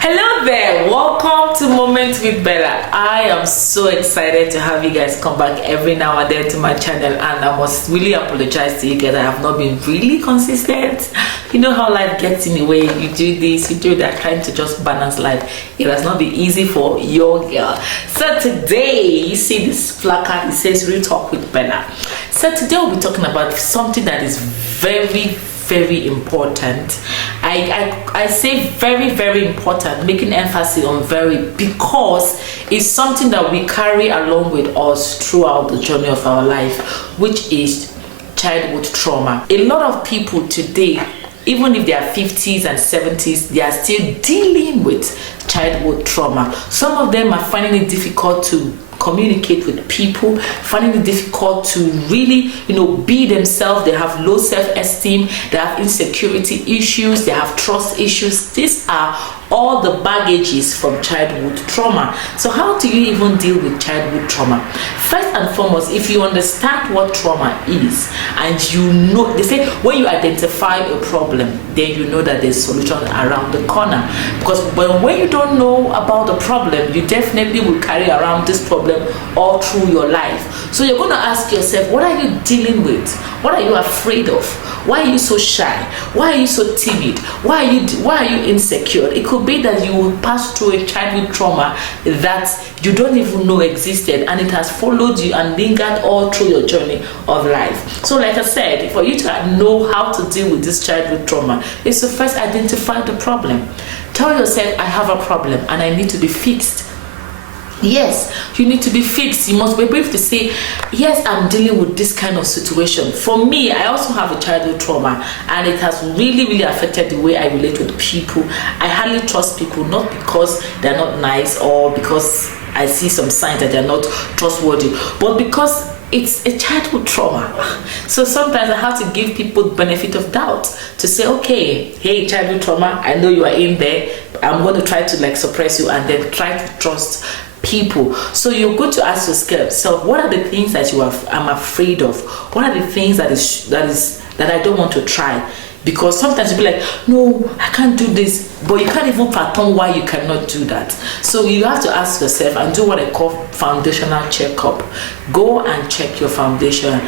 Hello there, welcome to Moment with Bella. I am so excited to have you guys come back every now and then to my channel, and I must really apologize to you guys. I have not been really consistent. You know how life gets in the way. You do this, you do that, trying to just balance life. It has not been easy for your girl. So today, you see this placard, it says Real Talk with Bella. So today we'll be talking about something that is very important. I say very important, making emphasis on very, because it's something that we carry along with us throughout the journey of our life, which is childhood trauma. A lot of people today, even if they are 50s and 70s, they are still dealing with childhood trauma. Some of them are finding it difficult to communicate with people, finding it difficult to really, be themselves. They have low self-esteem, they have insecurity issues, they have trust issues. These are all the baggages from childhood trauma. So how do you even deal with childhood trauma? First and foremost, if you understand what trauma is, and you know, they say when you identify a problem, then you know that there's solution around the corner. Because when you don't know about the problem, you definitely will carry around this problem all through your life. So you're going to ask yourself, what are you dealing with? What are you afraid of? Why are you so shy? Why are you so timid? Why are you insecure? It could be that you will pass through a childhood trauma that you don't even know existed, and it has followed you and lingered all through your journey of life. So like I said, for you to know how to deal with this childhood trauma is to first identify the problem. Tell yourself, I have a problem and I need to be fixed. Yes, you need to be fixed. You must be able to say, yes, I'm dealing with this kind of situation. For me, I also have a childhood trauma, and it has really affected the way I relate with people. I hardly trust people, not because they're not nice or because I see some signs that they're not trustworthy, but because it's a childhood trauma. So sometimes I have to give people the benefit of doubt to say, okay, hey, childhood trauma, I know you are in there. I'm going to try to suppress you and then try to trust people. So you're going to ask yourself, what are the things that I'm afraid of? What are the things that I don't want to try? Because sometimes you'll be like, no, I can't do this, but you can't even fathom why you cannot do that. So you have to ask yourself and do what I call foundational checkup. Go and check your foundation.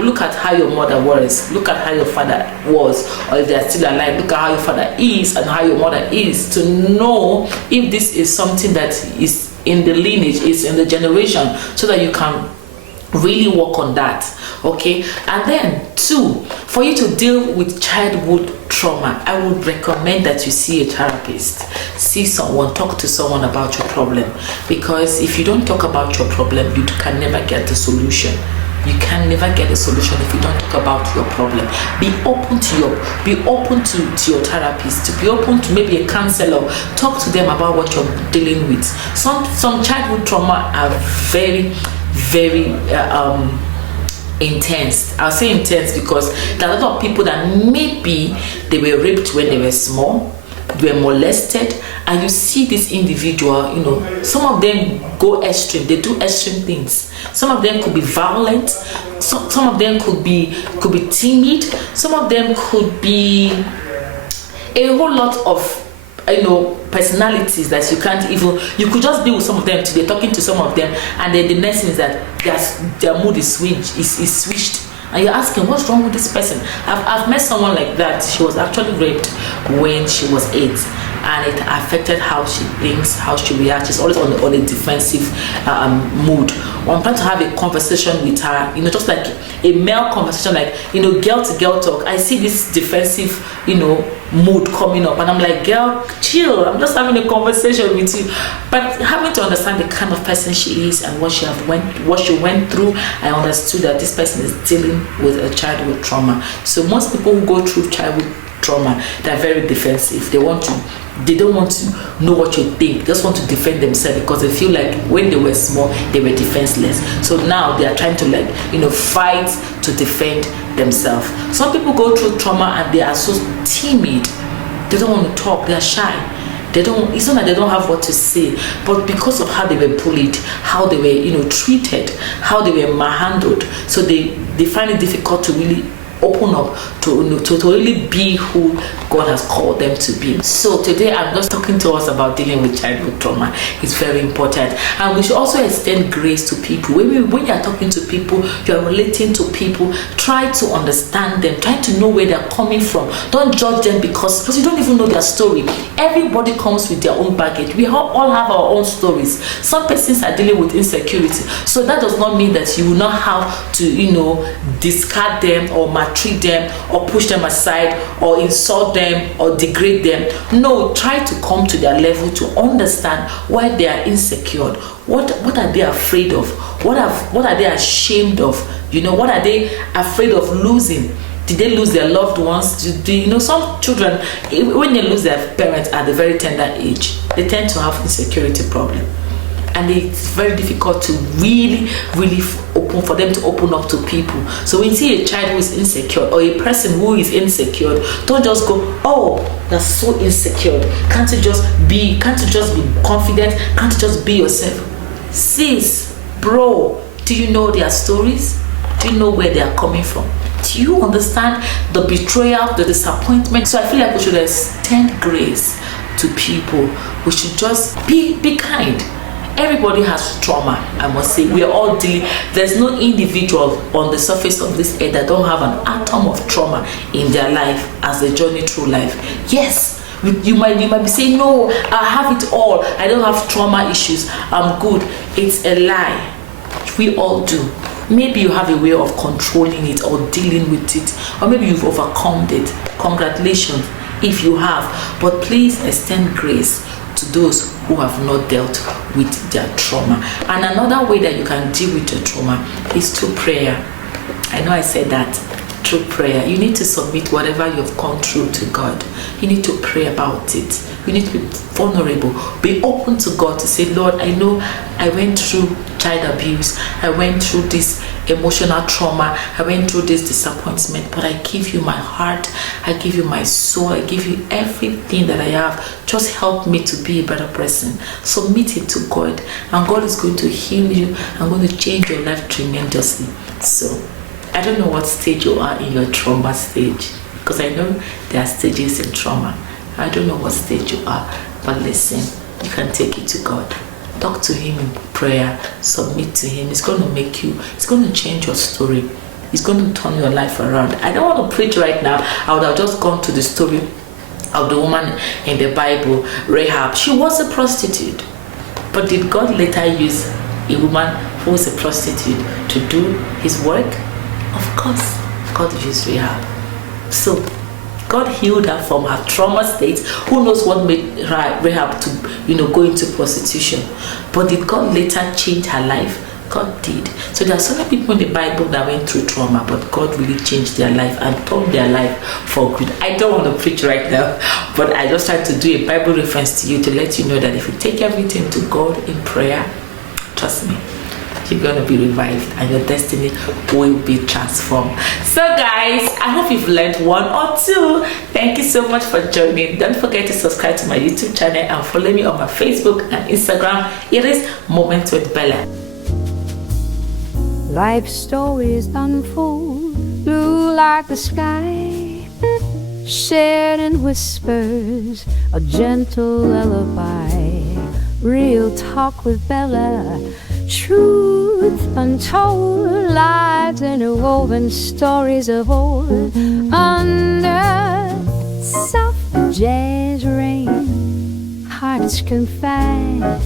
Look at how your mother was. Look at how your father was, or if they're still alive, look at how your father is and how your mother is, to know if this is something that is in the lineage, is in the generation, so that you can really work on that. Okay. And then 2, for you to deal with childhood trauma, I would recommend that you see a therapist. See someone, talk to someone about your problem, because if you don't talk about your problem, you can never get the solution. You can never get a solution if you don't talk about your problem. Be open to your therapist, to be open to maybe a counselor. Talk to them about what you're dealing with. Some childhood trauma are very intense. I'll say intense because there are a lot of people that maybe they were raped when they were small, they were molested, and you see this individual, some of them go extreme, they do extreme things. Some of them could be violent, some of them could be timid, some of them could be a whole lot of personalities that you could just be with some of them today, talking to some of them, and then the next thing is that their mood is switched. And you're asking, what's wrong with this person? I've met someone like that. She was actually raped when she was 8, and it affected how she thinks, how she reacts. She's always on a defensive mood. When I'm trying to have a conversation with her, just like a male conversation, girl to girl talk, I see this defensive, mood coming up, and I'm like, girl, chill, I'm just having a conversation with you. But having to understand the kind of person she is and what she went through, I understood that this person is dealing with a childhood trauma. So most people who go through childhood trauma, they're very defensive. They don't want to know what you think. They just want to defend themselves, because they feel like when they were small, they were defenseless. So now they are trying to fight to defend themselves. Some people go through trauma and they are so timid. They don't want to talk. They are shy. It's not that they don't have what to say, but because of how they were bullied, how they were treated, how they were manhandled, so they find it difficult to really open up to really be who God has called them to be. So today I'm just talking to us about dealing with childhood trauma. It's very important, and we should also extend grace to people. When you are talking to people, you are relating to people, try to understand them, try to know where they're coming from. Don't judge them because you don't even know their story. Everybody comes with their own baggage. We all have our own stories. Some persons are dealing with insecurity, so that does not mean that you will not have to discard them or maltreat them or push them aside or insult them or degrade them. No, try to come to their level to understand why they are insecure. What are they afraid of? What are they ashamed of? What are they afraid of losing? Did they lose their loved ones? Some children, when they lose their parents at a very tender age, they tend to have insecurity problem. And it's very difficult to really for them to open up to people. So when you see a child who is insecure or a person who is insecure, don't just go, oh, you're so insecure. Can't you just be confident? Can't you just be yourself? Sis, bro, do you know their stories? Do you know where they are coming from? Do you understand the betrayal, the disappointment? So I feel like we should extend grace to people. We should just be kind. Everybody has trauma, I must say. We are all dealing. There's no individual on the surface of this earth that don't have an atom of trauma in their life as they journey through life. Yes, you might be saying, no, I have it all. I don't have trauma issues. I'm good. It's a lie. We all do. Maybe you have a way of controlling it or dealing with it, or maybe you've overcome it. Congratulations if you have. But please extend grace to those who have not dealt with their trauma. And another way that you can deal with your trauma is through prayer. I know I said that. Through prayer. You need to submit whatever you've gone through to God. You need to pray about it. You need to be vulnerable. Be open to God to say, Lord, I know I went through child abuse. I went through this emotional trauma. I went through this disappointment, but I give you my heart. I give you my soul. I give you everything that I have. Just help me to be a better person. Submit it to God, and God is going to heal you and going to change your life tremendously. So I don't know what stage you are in your trauma stage, because I know there are stages in trauma. I don't know what stage you are, but listen, you can take it to God. Talk to Him in prayer, submit to Him. It's going to change your story. It's going to turn your life around. I don't want to preach right now. I would have just gone to the story of the woman in the Bible, Rahab. She was a prostitute. But did God later use a woman who was a prostitute to do His work? Of course, God used Rahab. So God healed her from her trauma state. Who knows what made Rahab to go into prostitution? But did God later change her life? God did. So there are so many people in the Bible that went through trauma, but God really changed their life and turned their life for good. I don't want to preach right now, but I just tried to do a Bible reference to you to let you know that if you take everything to God in prayer, trust me, you're going to be revived and your destiny will be transformed. So guys, I hope you've learned one or two. Thank you so much for joining. Don't forget to subscribe to my YouTube channel and follow me on my Facebook and Instagram. It is Moments with Bella. Life stories unfold blue like the sky, shared in whispers, a gentle lullaby. Real talk with Bella, truth untold, lives interwoven, stories of old. Under soft jazz rain, hearts confide,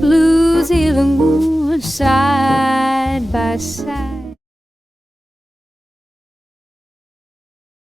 blues even move side by side.